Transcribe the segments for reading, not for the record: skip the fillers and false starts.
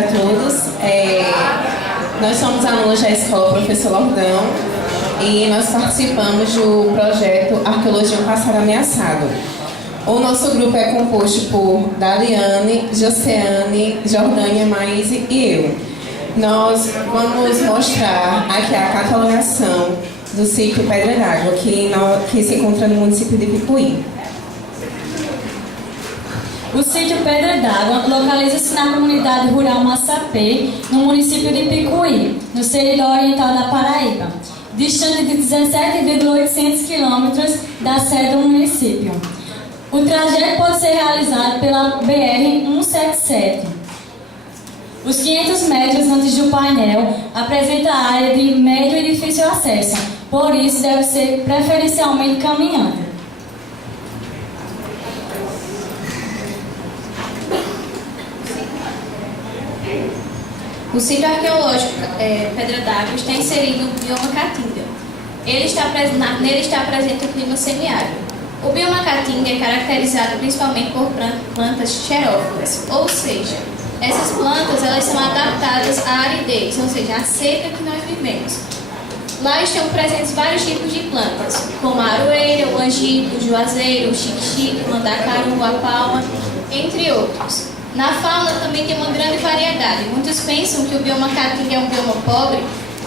a todos. Nós somos alunos da Escola Professor Lordão e nós participamos do projeto Arqueologia um Passado Ameaçado. O nosso grupo é composto por Daliane, Joseane, Jordânia, Maíse e eu. Nós vamos mostrar aqui a catalogação do sítio Pedra d'Água, que se encontra no município de Picuí. O sítio Pedra d'Água localiza-se na comunidade rural Massapê, no município de Picuí, no setor oriental da Paraíba, distante de 17,800 km da sede do município. O trajeto pode ser realizado pela BR-177. Os 500 metros antes do painel apresenta a área de médio e difícil acesso, por isso deve ser preferencialmente caminhando. O sítio arqueológico Pedra d'Água está inserido no bioma Caatinga. Nele está presente o clima semiárido. O bioma Caatinga é caracterizado principalmente por plantas xerófilas, ou seja, essas plantas elas são adaptadas à aridez, ou seja, à seca que nós vivemos. Lá estão presentes vários tipos de plantas, como a aroeira, o angico, o juazeiro, o xique-xique, o mandacaru, a palma, entre outros. Na fauna também tem uma grande variedade. Muitos pensam que o bioma Caatinga é um bioma pobre,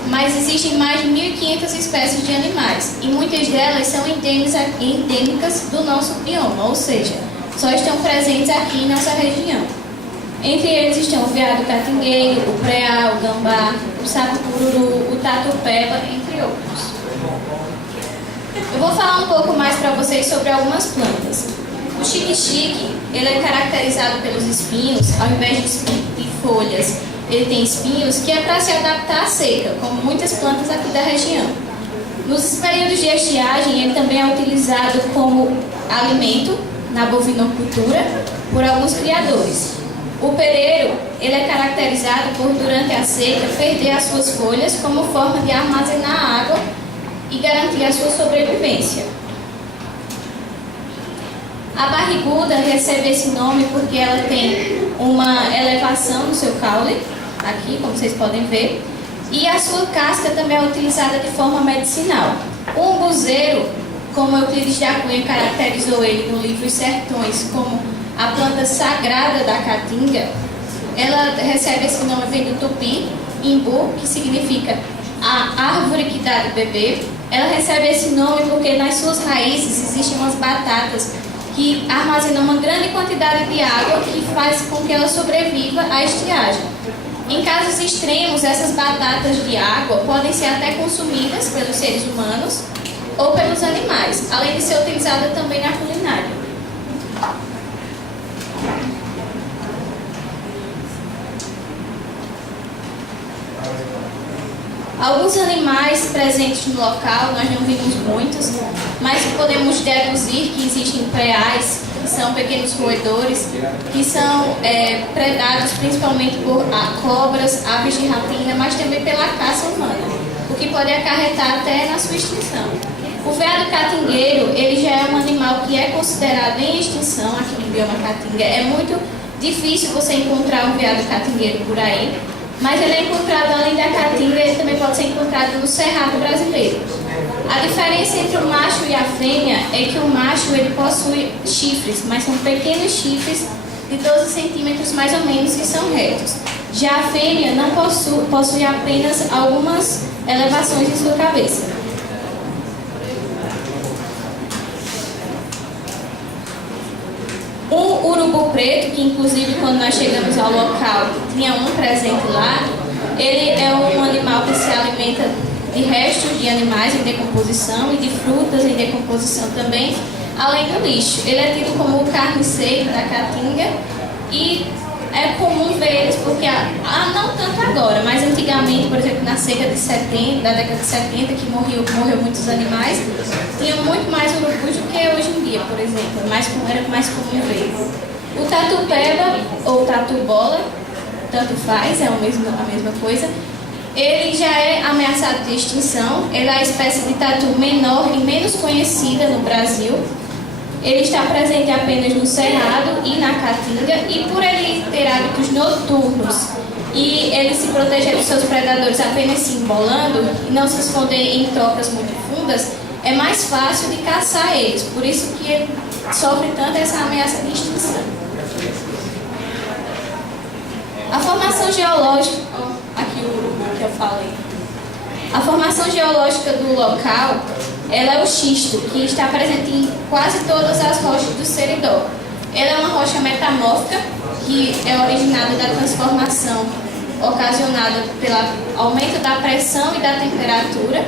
mas existem mais de 1.500 espécies de animais, e muitas delas são endêmicas do nosso bioma, ou seja, só estão presentes aqui em nossa região. Entre eles estão o veado catingueiro, o preá, o gambá, o sapo-cururu, o tatu-peba, entre outros. Eu vou falar um pouco mais para vocês sobre algumas plantas. O xique-xique, ele é caracterizado pelos espinhos, ao invés de folhas, ele tem espinhos que é para se adaptar à seca, como muitas plantas aqui da região. Nos períodos de estiagem, ele também é utilizado como alimento na bovinocultura por alguns criadores. O pereiro, ele é caracterizado por, durante a seca, perder as suas folhas como forma de armazenar água e garantir a sua sobrevivência. A barriguda recebe esse nome porque ela tem uma elevação no seu caule, aqui, como vocês podem ver, e a sua casca também é utilizada de forma medicinal. O umbuzeiro, como Euclides da Cunha caracterizou ele no livro Os Sertões como a planta sagrada da Caatinga, ela recebe esse nome vem do tupi, imbu, que significa a árvore que dá de beber. Ela recebe esse nome porque nas suas raízes existem umas batatas que armazenam uma grande quantidade de água que faz com que ela sobreviva à estiagem. Em casos extremos, essas batatas de água podem ser até consumidas pelos seres humanos ou pelos animais, além de ser utilizada também na culinária. Alguns animais presentes no local, nós não vimos muitos, mas podemos deduzir que existem preais, que são pequenos roedores, que são predados principalmente por cobras, aves de rapina, mas também pela caça humana, o que pode acarretar até na sua extinção. O veado catingueiro, ele já é um animal que é considerado em extinção aqui no bioma Caatinga. É muito difícil você encontrar um veado catingueiro por aí, mas ele é encontrado além da Caatinga, ele também pode ser encontrado no Cerrado brasileiro. A diferença entre o macho e a fêmea é que o macho ele possui chifres, mas são pequenos chifres de 12 centímetros mais ou menos que são retos. Já a fêmea não possui apenas algumas elevações em sua cabeça. O urubu preto, que inclusive quando nós chegamos ao local tinha um presente lá, ele é um animal que se alimenta de restos de animais em decomposição e de frutas em decomposição também, além do lixo. Ele é tido como o carniceiro da Caatinga e é comum ver eles porque, não tanto agora, mas antigamente, por exemplo, na seca de 70, da década de 70, que morreu muitos animais, tinha muito mais urubus do que hoje em dia, por exemplo, era mais comum ver. O tatu-peba ou tatu-bola, tanto faz, é a mesma coisa, ele já é ameaçado de extinção, ele é a espécie de tatu menor e menos conhecida no Brasil. Ele está presente apenas no Cerrado e na Caatinga, e por ele ter hábitos noturnos e eles se protegerem dos seus predadores apenas se embolando e não se esconder em tocas muito fundas, é mais fácil de caçar eles. Por isso que ele sofre tanto essa ameaça de extinção. A formação geológica... Aqui o urubu que eu falei. A formação geológica do local, ela é o xisto, que está presente em quase todas as rochas do Seridó. Ela é uma rocha metamórfica, que é originada da transformação ocasionada pelo aumento da pressão e da temperatura.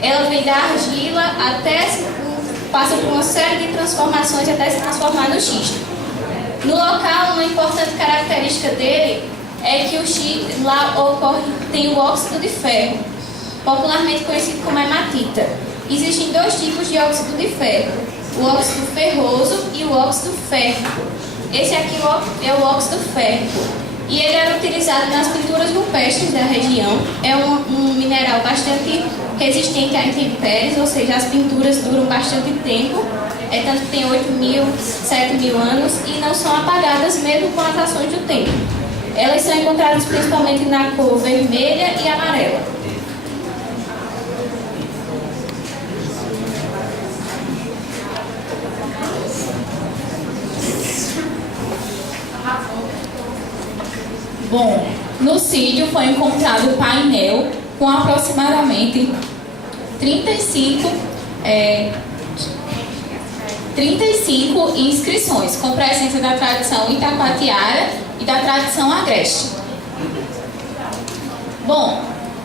Ela vem da argila passa por uma série de transformações até se transformar no xisto. No local, uma importante característica dele é que o xisto lá tem o óxido de ferro, popularmente conhecido como hematita. Existem dois tipos de óxido de ferro, o óxido ferroso e o óxido férrico. Esse aqui é o óxido férrico e ele era utilizado nas pinturas rupestres da região. É um mineral bastante resistente a intempéries, ou seja, as pinturas duram bastante tempo, tanto que tem 8.000, 7.000 anos e não são apagadas mesmo com as ações do tempo. Elas são encontradas principalmente na cor vermelha e amarela. Bom, no sítio foi encontrado um painel com aproximadamente 35 inscrições, com presença da tradição itacoatiara e da tradição agreste. Bom,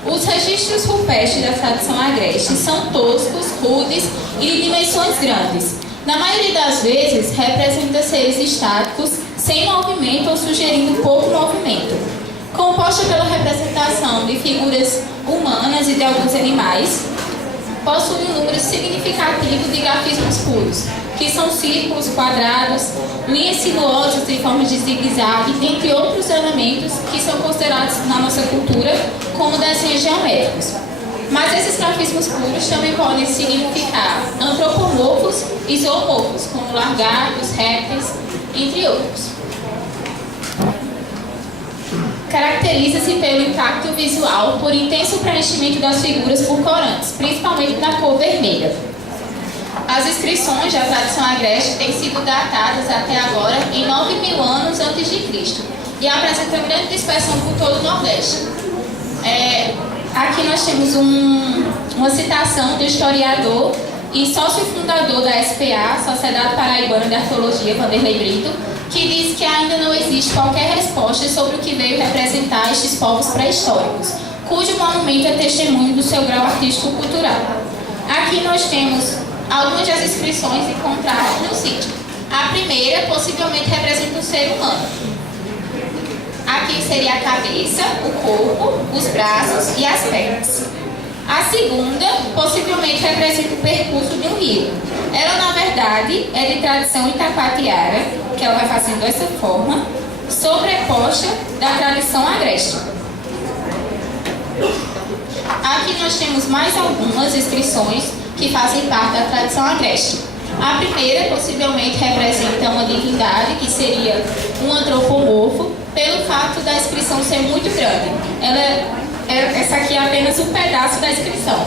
os registros rupestres da tradição agreste são toscos, rudes e de dimensões grandes. Na maioria das vezes, representa seres estáticos, sem movimento ou sugerindo pouco movimento, composta pela representação de figuras humanas e de alguns animais. Possui um número significativo de grafismos puros, que são círculos, quadrados, linhas sinuosas em forma de zigue-zague, dentre outros elementos que são considerados na nossa cultura como desenhos geométricos. Mas esses grafismos puros também podem significar antropomorfos e zoomorfos, como lagartos, répteis, entre outros. Caracteriza-se pelo impacto visual por intenso preenchimento das figuras por corantes, principalmente na cor vermelha. As inscrições da tradição agreste têm sido datadas até agora em 9.000 anos antes de Cristo e apresentam grande dispersão por todo o Nordeste. Aqui nós temos uma citação do historiador e sócio fundador da SPA, Sociedade Paraibana de Arqueologia, Vanderlei Brito, que diz que ainda não existe qualquer resposta sobre o que veio representar estes povos pré-históricos, cujo monumento é testemunho do seu grau artístico-cultural. Aqui nós temos algumas das inscrições encontradas no sítio. A primeira possivelmente representa um ser humano. Aqui seria a cabeça, o corpo, os braços e as pernas. A segunda possivelmente representa o percurso de um rio. Ela, na verdade, é de tradição itacoatiara, que ela vai fazendo dessa forma, sobreposta da tradição agreste. Aqui nós temos mais algumas inscrições que fazem parte da tradição agreste. A primeira possivelmente representa uma divindade, que seria um antropomorfo, pelo fato da inscrição ser muito grande. Essa aqui é apenas um pedaço da inscrição.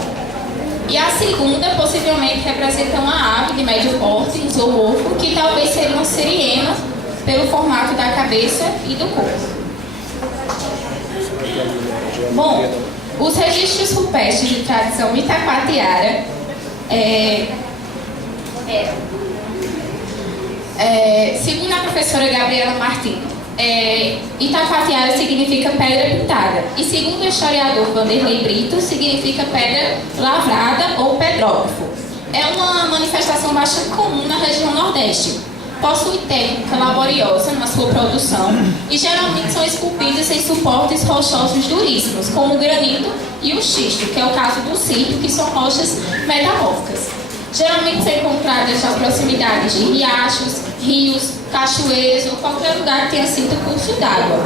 E a segunda possivelmente representa uma ave de médio porte, zoomorfo, que talvez seria um siriema, pelo formato da cabeça e do corpo. Bom, os registros rupestres de tradição itacoatiara segundo a professora Gabriela Martins, Itacoatiara significa pedra pintada e segundo o historiador Vanderlei Brito significa pedra lavrada ou pedrógrafo. É uma manifestação bastante comum na região Nordeste. Possui técnica laboriosa na sua produção e geralmente são esculpidas em suportes rochosos duríssimos, como o granito e o xisto, que é o caso do sítio, que são rochas metamórficas. Geralmente são encontradas nas proximidades de riachos, rios, cachoeiras ou qualquer lugar que tenha sido curso d'água.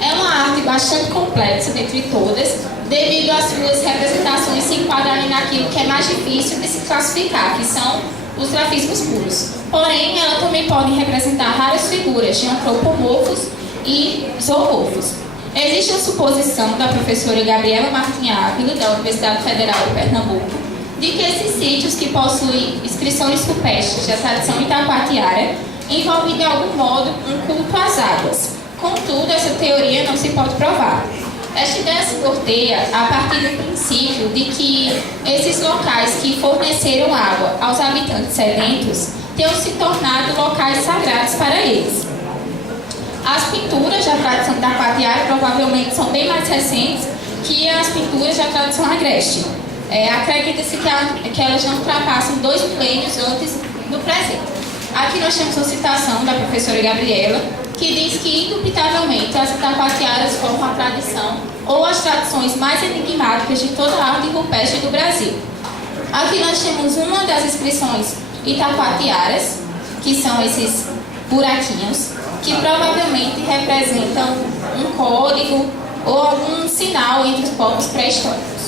É uma arte bastante complexa dentre todas, devido às suas representações se enquadrarem naquilo que é mais difícil de se classificar, que são os grafismos puros. Porém, ela também pode representar raras figuras de antropomorfos e zoomorfos. Existe a suposição da professora Gabriela Martim Ávila, da Universidade Federal de Pernambuco, de que esses sítios que possuem inscrições rupestres da tradição itacoatiara envolvem de algum modo um culto às águas. Contudo, essa teoria não se pode provar. Esta ideia se norteia a partir do princípio de que esses locais que forneceram água aos habitantes sedentos tenham se tornado locais sagrados para eles. As pinturas da tradição itacoatiara provavelmente são bem mais recentes que as pinturas da tradição agreste. Acredita-se que elas não ultrapassam 2 milênios antes do presente. Aqui nós temos uma citação da professora Gabriela, que diz que, indubitavelmente, as itacoatiaras formam a tradição ou as tradições mais enigmáticas de toda a arte rupestre do Brasil. Aqui nós temos uma das inscrições itacoatiaras, que são esses buraquinhos, que provavelmente representam um código ou algum sinal entre os povos pré-históricos.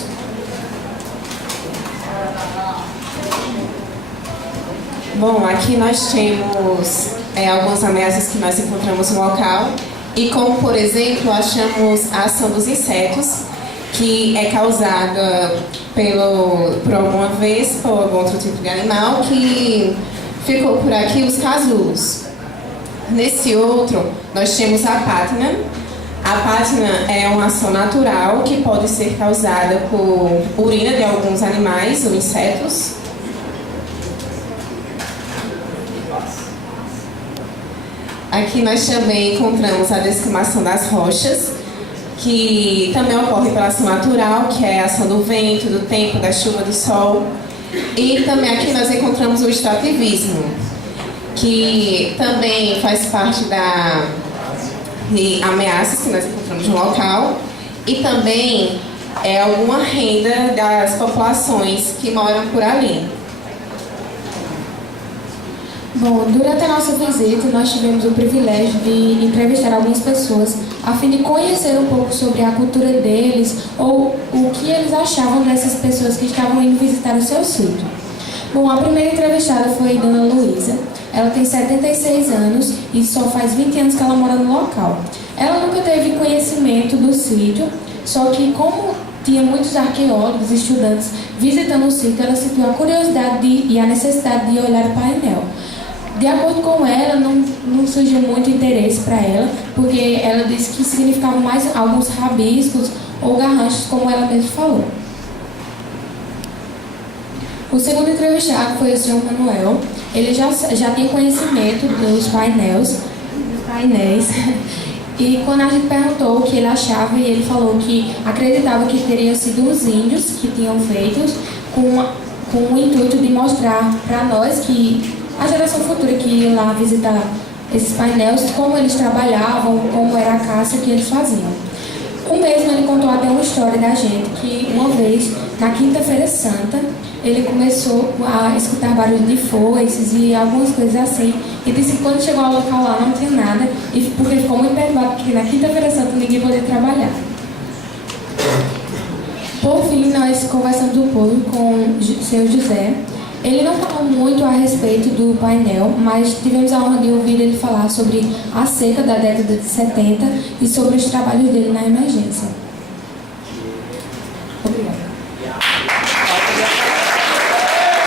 Bom, aqui nós temos algumas ameaças que nós encontramos no local, e como, por exemplo, achamos a ação dos insetos, que é causada por alguma vespa ou algum outro tipo de animal que ficou por aqui, os casulos. Nesse outro, nós temos a pátina. A pátina é uma ação natural que pode ser causada por urina de alguns animais ou insetos. Aqui nós também encontramos a descamação das rochas, que também ocorre pela ação natural, que é a ação do vento, do tempo, da chuva, do sol. E também aqui nós encontramos o extrativismo, que também faz parte de ameaças que nós encontramos no local, e também é alguma renda das populações que moram por ali. Bom, durante a nossa visita, nós tivemos o privilégio de entrevistar algumas pessoas a fim de conhecer um pouco sobre a cultura deles ou o que eles achavam dessas pessoas que estavam indo visitar o seu sítio. Bom, a primeira entrevistada foi Dona Luísa. Ela tem 76 anos e só faz 20 anos que ela mora no local. Ela nunca teve conhecimento do sítio, só que como tinha muitos arqueólogos e estudantes visitando o sítio, ela sentiu a curiosidade e a necessidade de olhar o painel. De acordo com ela, não surgiu muito interesse para ela, porque ela disse que significavam mais alguns rabiscos ou garranchos, como ela mesma falou. O segundo entrevistado foi o Sr. Manuel. Ele já tem conhecimento dos painéis. E quando a gente perguntou o que ele achava, ele falou que acreditava que teriam sido os índios que tinham feito com o intuito de mostrar para nós que a geração futura que ia lá visitar esses painéis, como eles trabalhavam, como era a caça que eles faziam. O mesmo ele contou até uma história da gente, que uma vez, na Quinta-feira Santa, ele começou a escutar barulho de foices e algumas coisas assim, e disse que quando chegou ao local lá não tinha nada, porque ficou muito perturbado, porque na Quinta-feira Santa ninguém podia trabalhar. Por fim, nós conversamos um pouco com o seu José. Ele não falou muito a respeito do painel, mas tivemos a honra de ouvir ele falar sobre a seca da década de 70 e sobre os trabalhos dele na emergência. Obrigada.